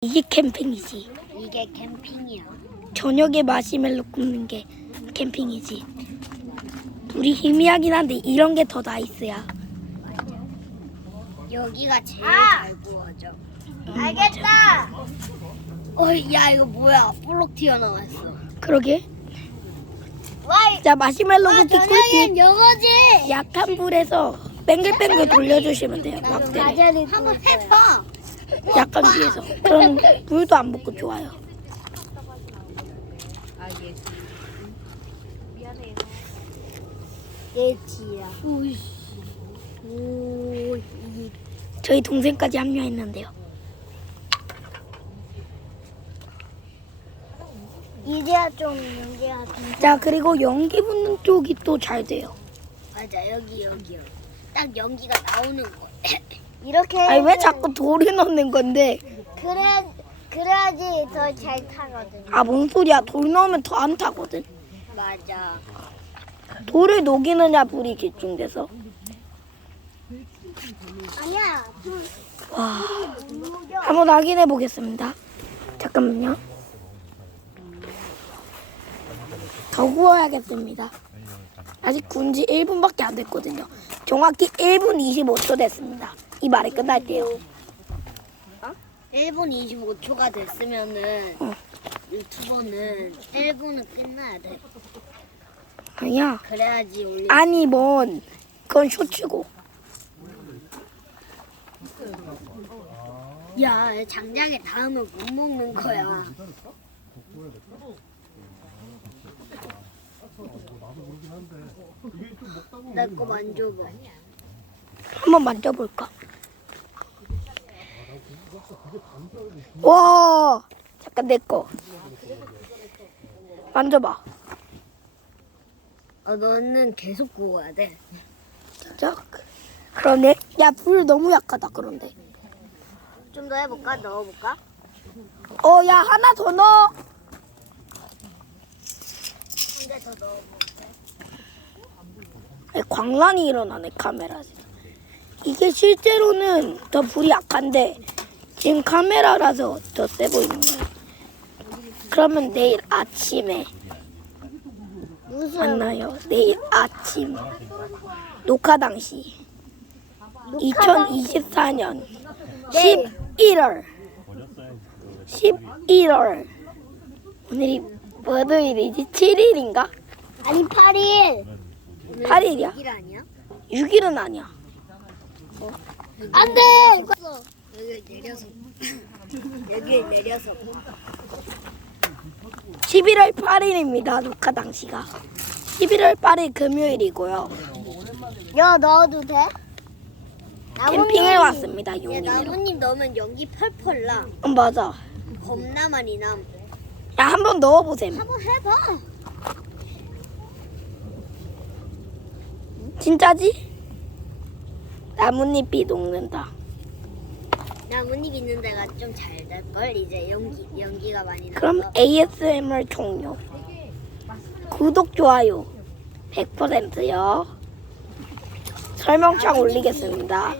이게 캠핑이지. 이게 캠핑이야. 저녁에 마시멜로 굽는 게 캠핑이지. 불이 희미하긴 한데 이런 게 더 나이스야. 여기가 제일 아! 잘 구워져. 알겠다. 어, 야 이거 뭐야? 볼록 튀어나왔어. 그러게. 와, 자 마시멜로 굽기 꿀팁. 저녁엔 영어지. 약한 불에서 뱅글뱅글 돌려주시면 돼요. 막대를. 과자를 한번 해봐. 약간 뒤에서. 그럼 불도 안 붙고 좋아요. 저희 동생까지 합류했는데요. 이제야 좀 연기가 좀. 자 그리고 연기 붙는 쪽이 또 잘 돼요. 맞아 여기 여기요. 딱 연기가 나오는 거. 이렇게. 아니 왜 자꾸 돌을 넣는 건데? 그래 그래야지 더 잘 타거든. 아뭔 소리야? 돌 넣으면 더 안 타거든. 맞아. 돌을 녹이느냐 불이 집중돼서. 아니야. 좀와 한번 확인해 보겠습니다. 잠깐만요. 더 구워야겠습니다. 아직 군지 1분밖에 안 됐거든요. 정확히 1분 25초 됐습니다. 이 말이 끝날 때요. 1분 25초가 됐으면은 어. 유튜버는 1분은 끝나야 돼. 아니야. 그래야지 올리. 아니 뭔 그건 쇼츠고. 야 장작에 닿으면 못 먹는 거야. 나거 만져봐. 한번 만져볼까? 와 잠깐 내 거. 만져봐. 아 너는 계속 구워야 돼. 진짜? 그러네. 야 불 너무 약하다 그런데. 좀 더 해볼까? 넣어볼까? 어 야 하나 더 넣어. 한 개 더 넣어볼까? 아니, 광란이 일어나네 카메라에서. 이게 실제로는 더 불이 약한데 지금 카메라라서 더 세 보이는 거야. 그러면 내일 아침에 만나요. 내일 아침 녹화 당시 2024년 11월 11월 오늘이 뭐요일이지 7일인가? 아니 8일. 8일이야. 6일 아니야? 6일은 아니야. 안 돼! 여기 내려서. 여기 내려서. 11월 8일입니다. 녹화 당시가. 11월 8일 금요일이고요. 야, 넣어도 돼? 캠핑에 왔습니다. 야, 용인으로. 나뭇잎 넣으면 연기 펄펄 나. 어, 맞아. 겁나 많이 남. 야, 한번 넣어보셈. 한번 해봐. 진짜지? 나뭇잎이 녹는다. 나뭇잎 있는 데가 좀 잘 될걸? 이제 연기, 연기가 많이 나. 그럼 ASMR 종료. 구독, 좋아요 100%요. 설명창 올리겠습니다.